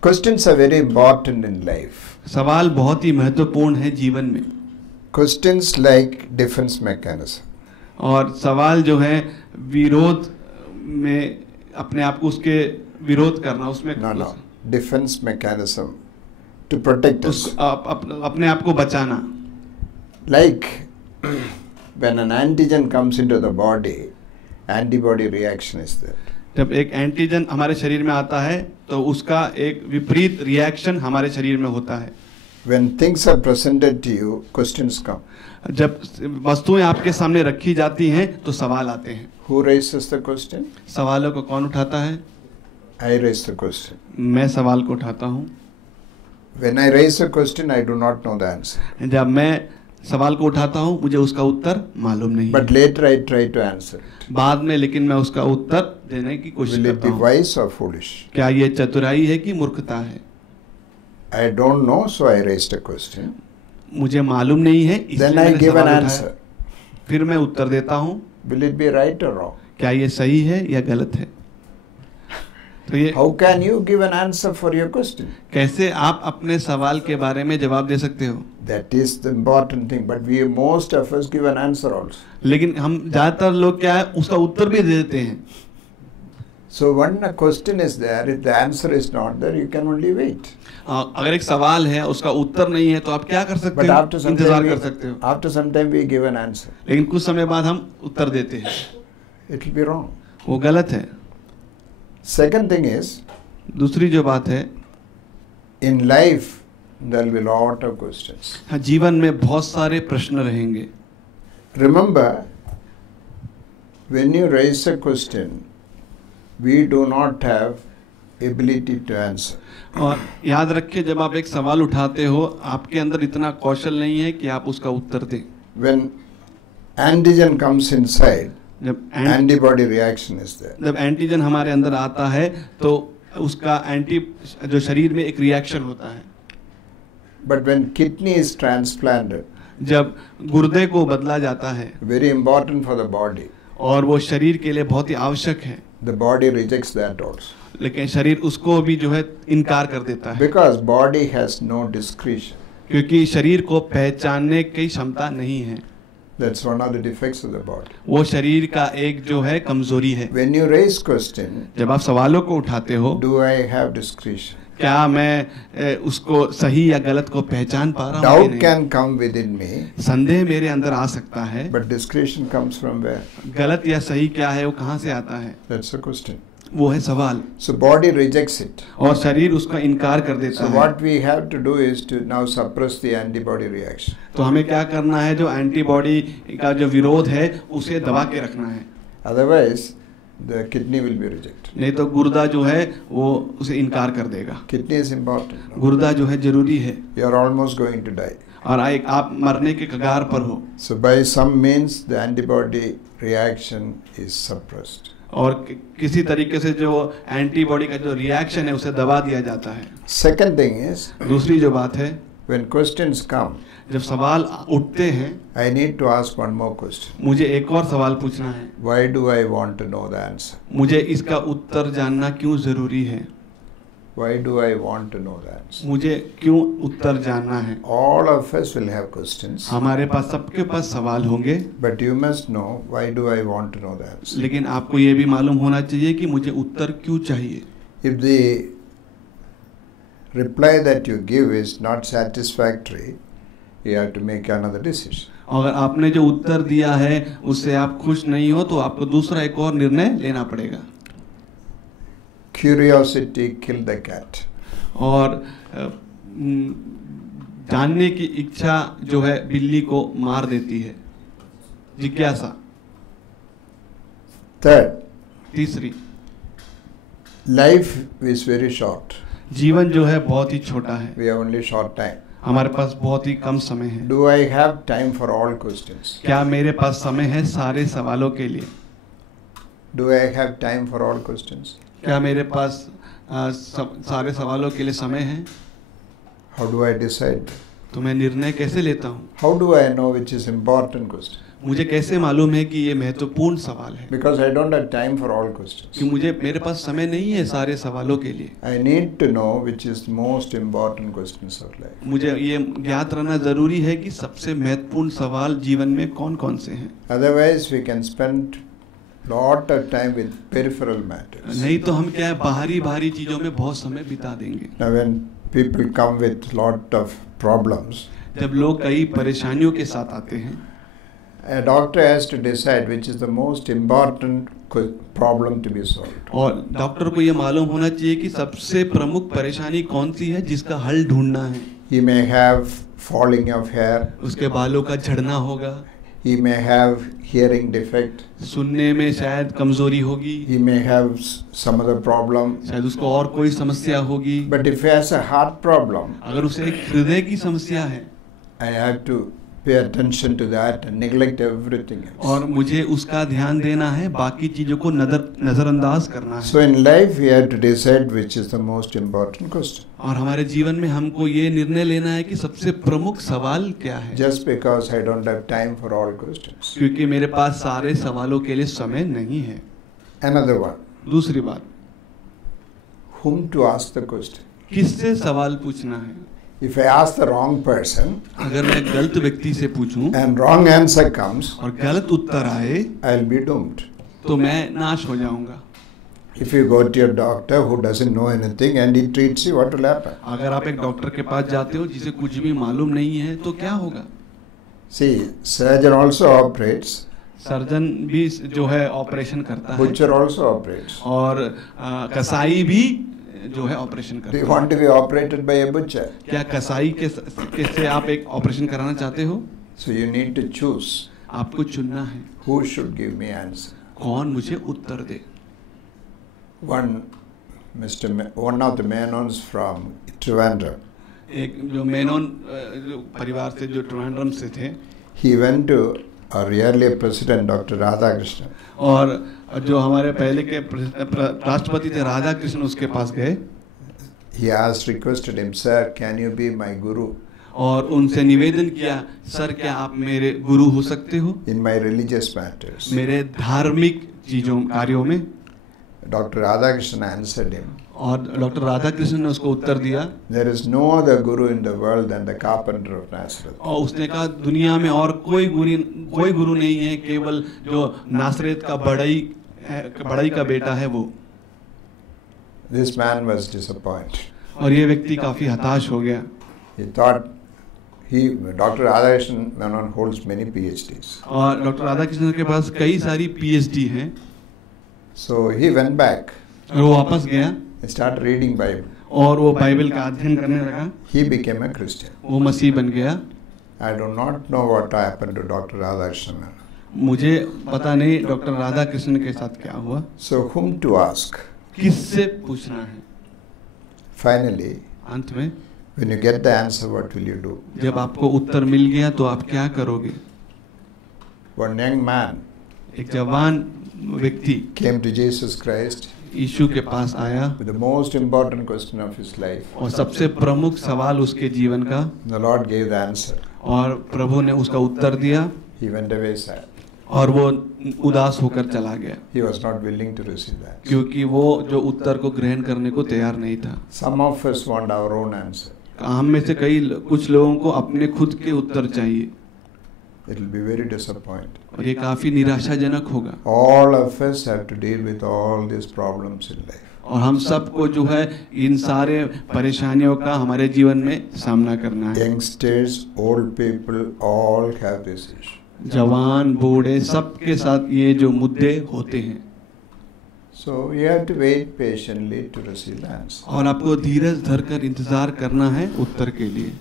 Questions are very important in life. सवाल बहुत ही महत्वपूर्ण है जीवन में। Questions like defense mechanism. और सवाल जो है विरोध में अपने आप को उसके विरोध करना, उसमें No. Defense mechanism to protect us. अपने आप को बचाना। Like when an antigen comes into the body, antibody reaction is there. जब एक एंटीजन हमारे शरीर में आता है तो उसका एक विपरीत रिएक्शन हमारे शरीर में होता है। When things are presented to you, questions come. जब वस्तुएं आपके सामने रखी जाती हैं तो सवाल आते हैं। Who raises the question? सवालों को कौन उठाता है? I raise the question. मैं सवाल को उठाता हूँ। When I raise a question, I do not know the answer. जब मैं सवाल को उठाता हूँ मुझे उसका उत्तर मालूम नहीं But later I try to answer it. बाद में लेकिन मैं उसका उत्तर देने की कोशिश Will it करता be हूँ। wise or foolish? क्या ये चतुराई है कि मूर्खता है? I don't know, so I raised a question. मुझे मालूम नहीं है इसलिए Then I मैंने give an सवाल answer. उठाया। फिर मैं उत्तर देता हूँ। Will it be right or wrong? क्या ये सही है या गलत है? तो ये How can you give an answer for your question? कैसे आप अपने सवाल के बारे में जवाब दे सकते हो? That is the important thing. But most of us give an answer also. लेकिन हम ज्यादातर लोग क्या है उसका उत्तर भी दे देते हैं। So when a question is there, if the answer is not there, you can only wait. अगर एक सवाल है उसका उत्तर नहीं है तो आप क्या कर सकते But हो? after some इंतजार time, कर सकते हो। after some time we give an answer. लेकिन कुछ समय बाद हम उत्तर देते हैं, It will be wrong. वो गलत है। Second thing is, दूसरी जो बात है, in life there will be lot of questions. हाँ, जीवन में बहुत सारे प्रश्न रहेंगे। Remember, when you raise a question, we do not have ability to answer. और याद रखिए जब आप एक सवाल उठाते हो आपके अंदर इतना कौशल नहीं है कि आप उसका उत्तर दें। When antigen comes inside, जब antibody reaction is there. जब एंटीजन हमारे अंदर आता है तो उसका एंटी जो शरीर में एक रिएक्शन होता है। But when kidney is transplanted, जब गुर्दे को बदला जाता है very important for the body, और वो शरीर के लिए बहुत ही आवश्यक है, the body rejects that also. लेकिन शरीर उसको भी जो है इनकार कर देता है, Because body has no discretion. क्योंकि शरीर को पहचानने की क्षमता नहीं है। That's one of the defects of the body. वो शरीर का एक जो है कमजोरी है। When you raise question, जब आप सवालों को उठाते हो, do I have discretion? क्या मैं उसको सही या गलत को पहचान पा रहा हूँ? Doubt can come within me. संदेह मेरे अंदर आ सकता है, But discretion comes from where? गलत या सही क्या है वो कहाँ से आता है? That's the question. वो है सवाल। So body rejects it. और शरीर उसका इनकार कर देता So है। what we have to do is to now suppress the antibody reaction. तो हमें क्या करना है? जो एंटीबॉडी का जो विरोध है उसे दबा के रखना है, Otherwise, the kidney will be rejected. नहीं तो गुर्दा जो है वो उसे इनकार कर देगा। Kidney is important. No? गुर्दा जो है जरूरी है You are almost going to die. और आप मरने के कगार पर हो, So by some means the antibody reaction is suppressed. और किसी तरीके से जो एंटीबॉडी का जो रिएक्शन है उसे दबा दिया जाता है। Second thing is, दूसरी जो बात है, when questions come, जब सवाल उठते हैं I need to ask one more question. मुझे एक और सवाल पूछना है। Why do I want to know the answer? मुझे इसका उत्तर जानना क्यों जरूरी है? Why do I want to know the answer? मुझे क्यों उत्तर जानना है? All of us will have questions. हमारे पास सबके पास सवाल होंगे, But you must know, why do I want to know the answer? लेकिन आपको ये भी मालूम होना चाहिए कि मुझे उत्तर क्यों चाहिए। If the reply that you give is not satisfactory, you have to make another decision. अगर आपने जो उत्तर दिया है उससे आप खुश नहीं हो तो आपको दूसरा एक और निर्णय लेना पड़ेगा। Curiosity killed the cat. और जानने की इच्छा जो है बिल्ली को मार देती है। जिज्ञासा। Third, तीसरी, life is very short. जीवन जो है बहुत ही छोटा है, We have only short time. हमारे पास बहुत ही कम समय है। Do I have time for all questions? क्या मेरे पास समय है सारे सवालों के लिए? Do I have time for all questions? क्या मेरे पास सारे सवालों के लिए समय है? How do I decide? तो मैं निर्णय कैसे लेता हूँ? How do I know which is important question? मुझे कैसे मालूम है कि ये महत्वपूर्ण सवाल है? Because I don't have time for all questions. कि मेरे पास समय नहीं है सारे सवालों के लिए। I need to know which is the most important questions of life. मुझे ये ज्ञात रहना जरूरी है कि सबसे महत्वपूर्ण सवाल जीवन में कौन कौन से हैं। Otherwise we can spend lot of time with peripheral matters. नहीं तो हम क्या है बाहरी चीजों में बहुत समय बिता देंगे। Now when people come with lot of problems, जब लोग कई परेशानियों के साथ आते हैं, a doctor has to decide which is the most important problem to be solved. और डॉक्टर को ये मालूम होना चाहिए कि सबसे प्रमुख परेशानी कौन सी है जिसका हल ढूंढना है। He may have falling of hair. उसके बालों का झड़ना होगा। He may have hearing defect. सुनने में शायद कमजोरी होगी। He may have some other problem. शायद उसको और कोई समस्या होगी। But if he has a heart problem, अगर उसे एक हृदय की समस्या है, I have to pay attention to that and neglect everything else. और मुझे उसका ध्यान देना है, बाकी चीजों को नजरअंदाज करना है। So in life we have to decide which is the most important question. और हमारे जीवन में हमको ये निर्णय लेना है कि सबसे प्रमुख सवाल क्या है। Just because I don't have time for all questions. क्योंकि मेरे पास सारे सवालों के लिए समय नहीं है। Another one. दूसरी बात, Whom to ask the question? किससे सवाल पूछना है? If I ask the wrong person अगर मैं गलत व्यक्ति से पूछूं and wrong answer comes, और गलत उत्तर आए I'll be doomed. तो मैं नाश हो जाऊंगा। If you go to your doctor who doesn't know anything and he treats you, what will happen? अगर आप एक डॉक्टर के पास जाते हो जिसे कुछ भी मालूम नहीं है तो क्या होगा? See, surgeon also operates. Surgeon भी जो है ऑपरेशन करता है, Butcher also operates. और कसाई भी जो है ऑपरेशन Do करता you है। want to be operated by a butcher? क्या कसाई के से आप एक ऑपरेशन कराना चाहते हो? So you need to choose आपको चुनना है who should give me answer. कौन मुझे उत्तर दे। One of the Menons from Trivandrum, एक जो मेनोन जो परिवार से जो ट्रिवेंड्रम से थे, he went to our earlier president, Dr. Radhakrishnan. और जो हमारे पहले के राष्ट्रपति थे राधा कृष्ण, उसके पास गए He requested him, Sir, can you be my guru और उनसे निवेदन किया, सर क्या आप मेरे गुरु हो सकते हो in my religious matters? मेरे धार्मिक चीजों कार्यों में? Dr. Radhakrishnan answered him, और डॉक्टर राधा कृष्ण ने उसको उत्तर दिया, there is no other guru in the world than the carpenter of Nazareth. और उसने कहा दुनिया में और कोई गुरु नहीं है, केवल जो नासरेत का बड़ाई का बेटा है वो। This man was disappointed. और ये व्यक्ति काफी हताश हो गया। He thought Dr. Radhakrishnan Menon holds many PhDs. और डॉक्टर राधा कृष्ण के पास कई सारी PhD हैं। So he went back और वो वापस गया and started reading Bible. और वो बाइबल का अध्ययन करने लगा। He became a Christian. वो मसीह बन गया। I do not know what happened to Dr. Radhakrishnan Menon. मुझे पता नहीं डॉक्टर राधा कृष्ण के साथ क्या हुआ। So whom to ask? किससे पूछना है? Finally, अंत में when you get the answer, what will you do? जब आपको उत्तर मिल गया तो आप क्या करोगे? One young man एक जवान व्यक्ति came to Jesus Christ यीशु के पास आया with the most important question of his life. और सबसे प्रमुख सवाल उसके जीवन का, The Lord gave the answer. और प्रभु ने उसका उत्तर दिया He went away sad. और वो उदास होकर चला गया, He was not willing to receive that. क्योंकि वो जो उत्तर को ग्रहण करने को तैयार नहीं था। Some of us want our own answer. हम में से कुछ लोगों को अपने खुद के उत्तर चाहिए, It will be very disappointing. और ये काफी निराशाजनक होगा। All of us have to deal with all these problems in life. और हम सबको जो है इन सारे परेशानियों का हमारे जीवन में सामना करना है। Youngsters, old people, all have this issue. जवान बूढ़े सबके साथ ये जो मुद्दे होते हैं। So you have to wait patiently to receive the answer. और आपको धीरज धरकर इंतजार करना है उत्तर के लिए।